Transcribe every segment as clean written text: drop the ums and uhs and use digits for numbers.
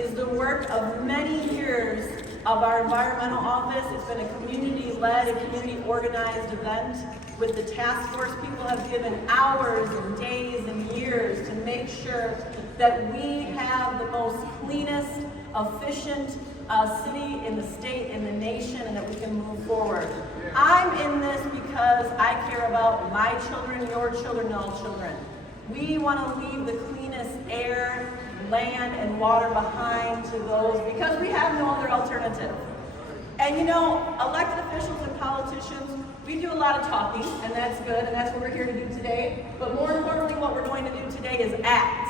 is the work of many years of our environmental office. It's been a community-led, a community-organized event with the task force. People have given hours and days and years to make sure that we have the most cleanest, efficient city in the state, in the nation, and that we can move forward. I'm in this because I care about my children, your children, and all children. We want to leave the cleanest air, land, and water behind to those because we have no other alternative. And you know, elected officials and politicians, we do a lot of talking, and that's good, and that's what we're here to do today. But more importantly, what we're going to do today is act.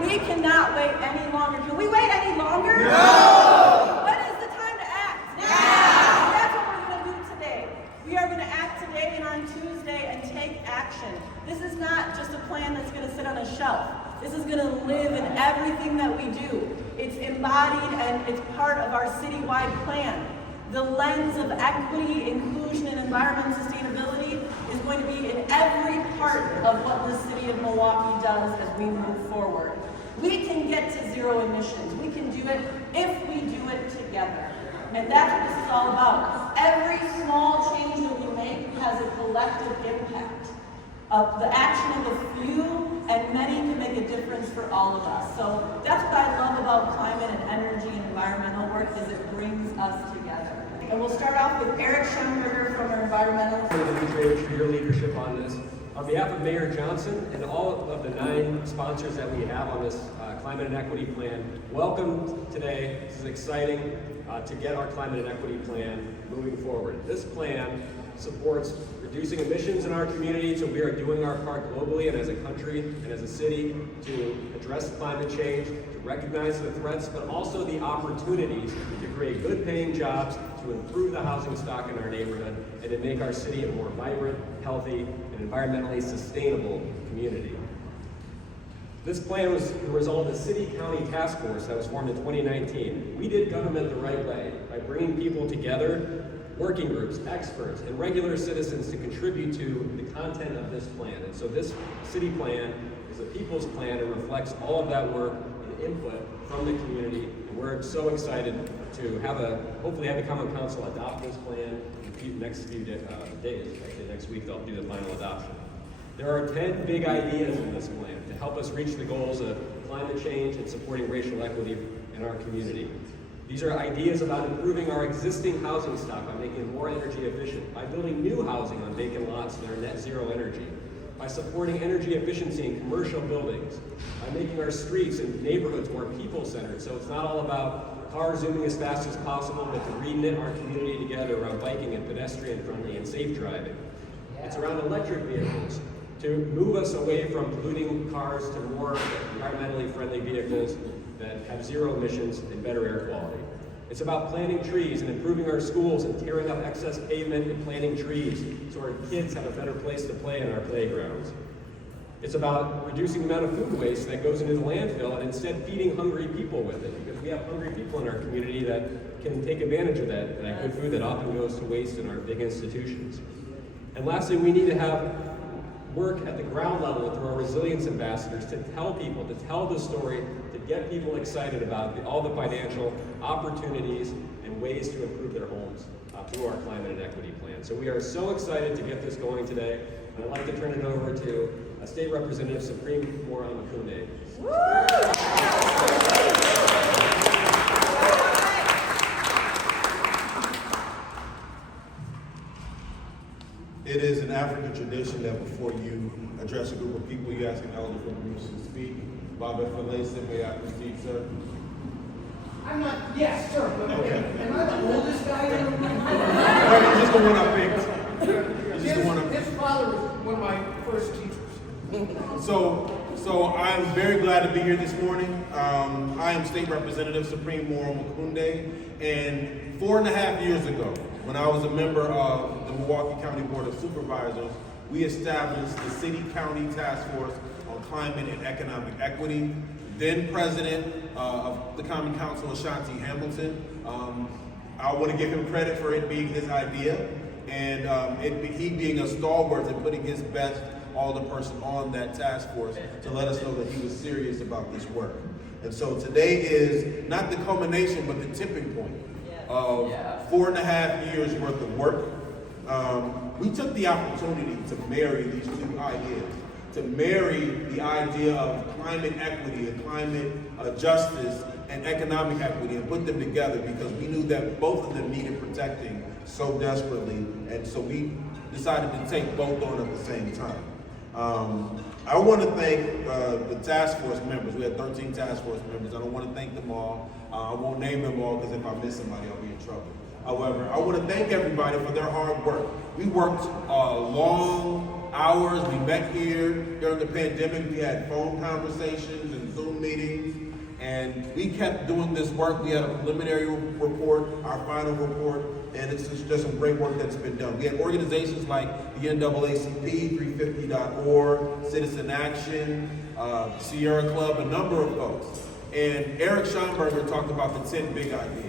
We cannot wait any longer. Can we wait any longer? No! When is the time to act? Now! That's what we're going to do today. We are going to act today and on Tuesday and take action. This is not just a plan that's going to sit on a shelf. This is going to live in everything that we do. It's embodied and it's part of our citywide plan. The lens of equity, inclusion, and environmental sustainability is going to be in every part of what the city of Milwaukee does as we move forward. We can get to zero emissions. We can do it if we do it together. And that's what this is all about. Every small change that we make has a collective impact. The action of a few and many can make a difference for all of us. So that's what I love about climate and energy and environmental work, is it brings us together. And we'll start off with Eric Schoenberger from our environmental. Thank you for your leadership on this. On behalf of Mayor Johnson and all of the 9 sponsors that we have on this climate and equity plan, welcome today. This is exciting to get our climate and equity plan moving forward. This plan supports reducing emissions in our community, so we are doing our part globally and as a country and as a city to address climate change, to recognize the threats, but also the opportunities to create good paying jobs, to improve the housing stock in our neighborhood, and to make our city a more vibrant, healthy, and environmentally sustainable community. This plan was the result of the city-county task force that was formed in 2019. We did government the right way by bringing people together, working groups, experts, and regular citizens to contribute to the content of this plan. And so this city plan is a people's plan and reflects all of that work and input from the community. And we're so excited to hopefully have the Common Council adopt this plan in the next few days. Actually, next week they'll do the final adoption. There are 10 big ideas in this plan to help us reach the goals of climate change and supporting racial equity in our community. These are ideas about improving our existing housing stock by making it more energy efficient, by building new housing on vacant lots that are net zero energy, by supporting energy efficiency in commercial buildings, by making our streets and neighborhoods more people-centered, so it's not all about cars zooming as fast as possible, but to re-knit our community together around biking and pedestrian-friendly and safe driving. It's around electric vehicles, to move us away from polluting cars to more environmentally friendly vehicles that have zero emissions and better air quality. It's about planting trees and improving our schools and tearing up excess pavement and planting trees so our kids have a better place to play in our playgrounds. It's about reducing the amount of food waste that goes into the landfill and instead feeding hungry people with it, because we have hungry people in our community that can take advantage of that good food that often goes to waste in our big institutions. And lastly, we need to have work at the ground level through our resilience ambassadors to tell people, to tell the story, to get people excited about all the financial opportunities and ways to improve their homes through our climate and equity plan. So we are so excited to get this going today, and I'd like to turn it over to State Representative Supreme Moore-Amakunde. It is an African tradition that before you address a group of people, you ask an elder from the group to speak. Baba Falese, may I proceed, sir? I'm not, yes, sir, but Okay. am I the oldest guy in the room? You're just the one I picked. You're just the one I picked. His father was one of my first teachers. So I'm very glad to be here this morning. I am State Representative Supreme Moore-Amakunde, and 4.5 years ago, when I was a member of the Milwaukee County Board of Supervisors, we established the City-County Task Force on Climate and Economic Equity. Then President of the Common Council, Ashanti Hamilton. I want to give him credit for it being his idea, and he being a stalwart and putting his best alderperson on that task force to let us know that he was serious about this work. And so today is not the culmination, but the tipping point of 4.5 years worth of work. We took the opportunity to marry these two ideas, to marry the idea of climate equity and climate justice and economic equity and put them together because we knew that both of them needed protecting so desperately. And so we decided to take both on at the same time. I want to thank the task force members. We had 13 task force members. I don't want to thank them all. I won't name them all because if I miss somebody, I'll be in trouble. However, I want to thank everybody for their hard work. We worked long hours. We met here during the pandemic. We had phone conversations and Zoom meetings. And we kept doing this work. We had a preliminary report, our final report, and it's just some great work that's been done. We had organizations like the NAACP, 350.org, Citizen Action, Sierra Club, a number of folks. And Eric Schomburger talked about the 10 big ideas.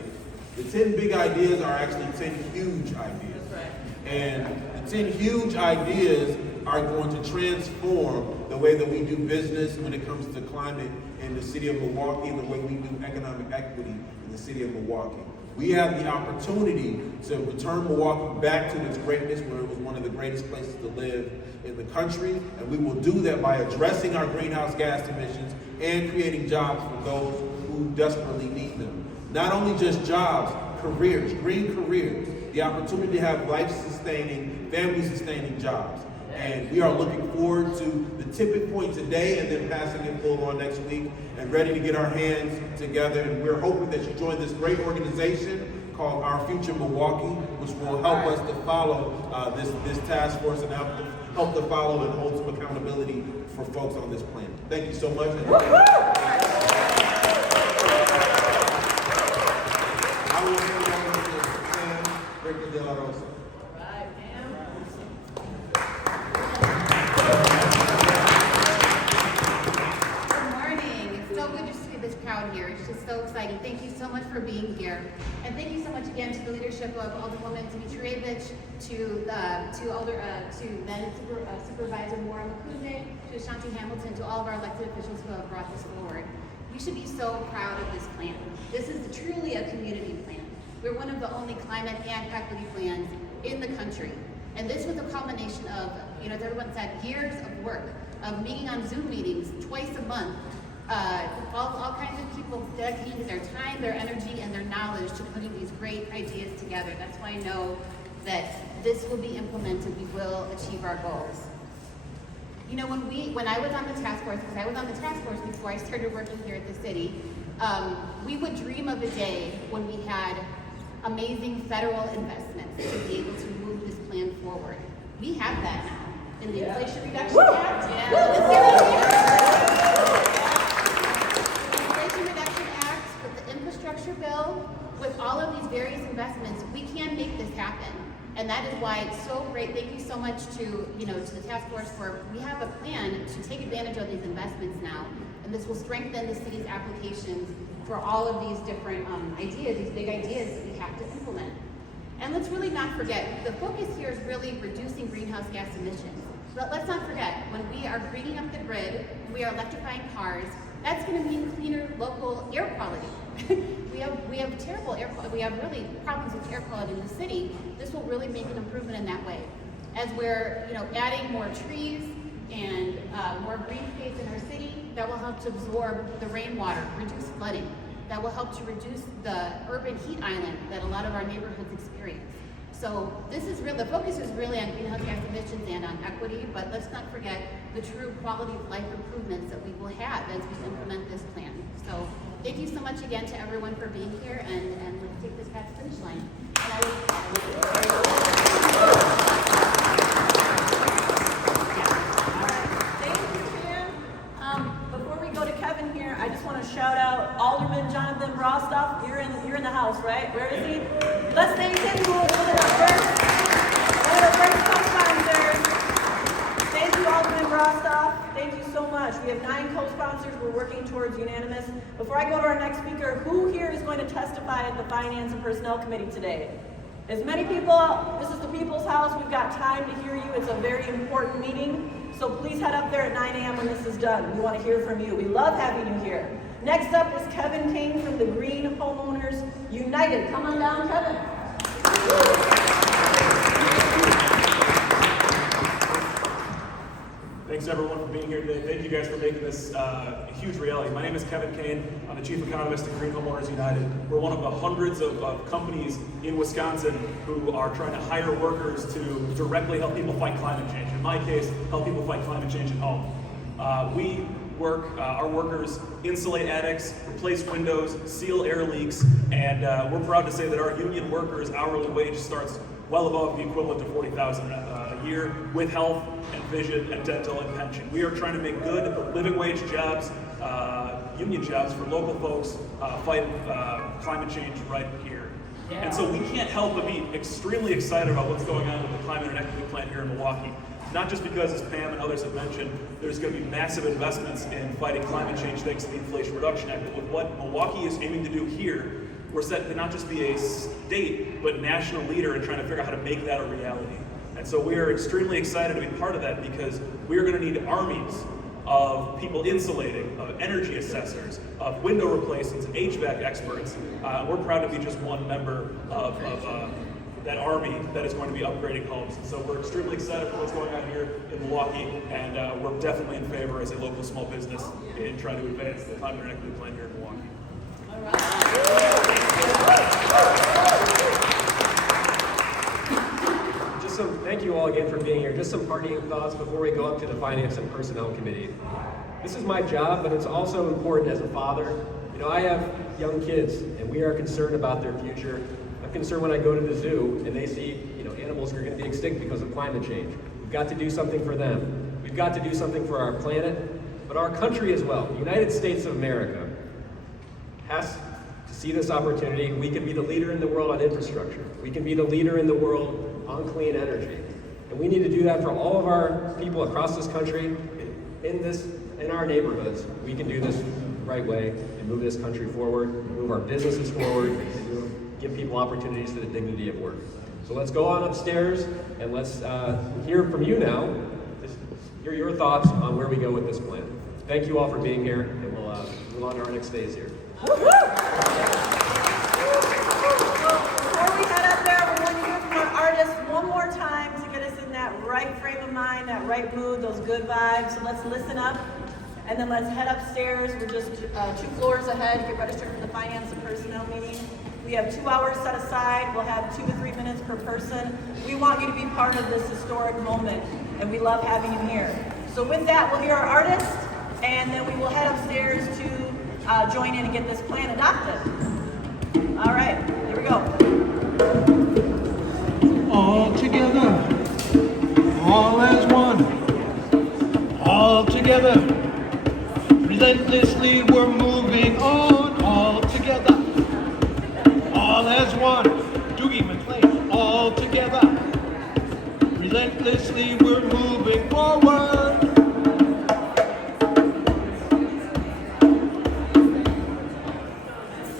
The 10 big ideas are actually 10 huge ideas. That's right. And the 10 huge ideas are going to transform the way that we do business when it comes to climate in the city of Milwaukee and the way we do economic equity in the city of Milwaukee. We have the opportunity to return Milwaukee back to its greatness, where it was one of the greatest places to live in the country, and we will do that by addressing our greenhouse gas emissions and creating jobs for those who desperately need them. Not only just jobs, careers, green careers, the opportunity to have life-sustaining, family-sustaining jobs. And we are looking forward to the tipping point today and then passing it full on next week and ready to get our hands together. And we're hoping that you join this great organization called Our Future Milwaukee, which will help us to follow this task force and help to follow and hold some accountability for folks on this planet. Thank you so much. I will hand it over to Sam Rica de la Rosa. Here. It's just so exciting. Thank you so much for being here. And thank you so much again to the leadership of Alderwoman Dimitrievich, to then Supervisor Maura Makunde, to Ashanti Hamilton, to all of our elected officials who have brought this forward. We should be so proud of this plan. This is truly a community plan. We're one of the only climate and equity plans in the country. And this was a culmination of, as everyone said, years of work, of meeting on Zoom meetings twice a month, all kinds of people dedicating their time, their energy, and their knowledge to putting these great ideas together. That's why I know that this will be implemented, we will achieve our goals. When I was on the task force, because I was on the task force before I started working here at the city, we would dream of a day when we had amazing federal investments to be able to move this plan forward. We have that now in the Inflation Reduction Act. Bill, with all of these various investments, we can make this happen. And that is why it's so great. Thank you so much to the task force we have a plan to take advantage of these investments now. And this will strengthen the city's applications for all of these different ideas, these big ideas that we have to implement. And let's really not forget, the focus here is really reducing greenhouse gas emissions. But let's not forget, when we are greening up the grid, we are electrifying cars, that's going to mean cleaner local air quality. we have terrible air quality. We have really problems with air quality in the city. This will really make an improvement in that way. As we're adding more trees and more green space in our city, that will help to absorb the rainwater, reduce flooding. That will help to reduce the urban heat island that a lot of our neighborhoods experience. So the focus is really on greenhouse gas emissions and on equity, but let's not forget the true quality of life improvements that we will have as we implement this plan. So thank you so much again to everyone for being here, and let's take this past the finish line. Thank you, Pam. Before we go to Kevin here, I just want to shout out Alderman Jonathan Brostoff. You're in the house, right? Where is he? Let's thank him, who was one of the first co-sponsors. Thank you, Alderman Brostoff. Thank you so much. We have 9 co-sponsors. We're working towards unanimous. Before I go to our next speaker, who here is going to testify at the Finance and Personnel Committee today? As many people, this is the people's house. We've got time to hear you. It's a very important meeting. So please head up there at 9 a.m. when this is done. We want to hear from you. We love having you here. Next up is Kevin Kane from the Green Homeowners United. Come on down, Kevin. Thanks everyone for being here today. Thank you guys for making this a huge reality. My name is Kevin Kane. I'm the Chief Economist at Green Homeowners United. We're one of the hundreds of companies in Wisconsin who are trying to hire workers to directly help people fight climate change. In my case, help people fight climate change at home. We work, our workers insulate attics, replace windows, seal air leaks, and we're proud to say that our union workers' hourly wage starts well above the equivalent of $40,000 a year with health and vision and dental and pension. We are trying to make good living wage jobs, union jobs for local folks fighting climate change right here. And so we can't help but be extremely excited about what's going on with the Climate and Equity Plan here in Milwaukee. Not just because, as Pam and others have mentioned, there's going to be massive investments in fighting climate change thanks to the Inflation Reduction Act, but with what Milwaukee is aiming to do here, we're set to not just be a state, but national leader in trying to figure out how to make that a reality. And so we are extremely excited to be part of that because we are going to need armies of people insulating, of energy assessors, of window replacements, HVAC experts. We're proud to be just one member of that army that is going to be upgrading homes. And so we're extremely excited for what's going on here in Milwaukee, and we're definitely in favor as a local small business in trying to advance the Climate and Equity Plan here in Milwaukee. All right. Thank you all again for being here. Just some parting thoughts before we go up to the Finance and Personnel Committee. This is my job, but it's also important as a father. You know, I have young kids, and we are concerned about their future. I'm concerned when I go to the zoo and they see, animals are going to be extinct because of climate change. We've got to do something for them. We've got to do something for our planet, but our country as well. The United States of America has to see this opportunity. We can be the leader in the world on infrastructure. We can be the leader in the world on clean energy. And we need to do that for all of our people across this country, in our neighborhoods. We can do this the right way and move this country forward, move our businesses forward, and give people opportunities for the dignity of work. So let's go on upstairs and let's hear from you now. Hear your thoughts on where we go with this plan. Thank you all for being here, and we'll move on to our next phase here. Before we head up there, we're going to hear from our artists one more time to get us in that right frame of mind, that right mood, those good vibes. So let's listen up, and then let's head upstairs. We're just 2 floors ahead. Get registered for the Finance and Personnel meeting. We have 2 hours set aside. We'll have 2 to 3 minutes per person. We want you to be part of this historic moment, and we love having you here. So with that, we'll hear our artists, and then we will head upstairs to join in and get this plan adopted. All right, here we go. All together, all as one, all together, relentlessly we're moving on, all together, all as one, Doogie McClain, all together, relentlessly we're moving forward.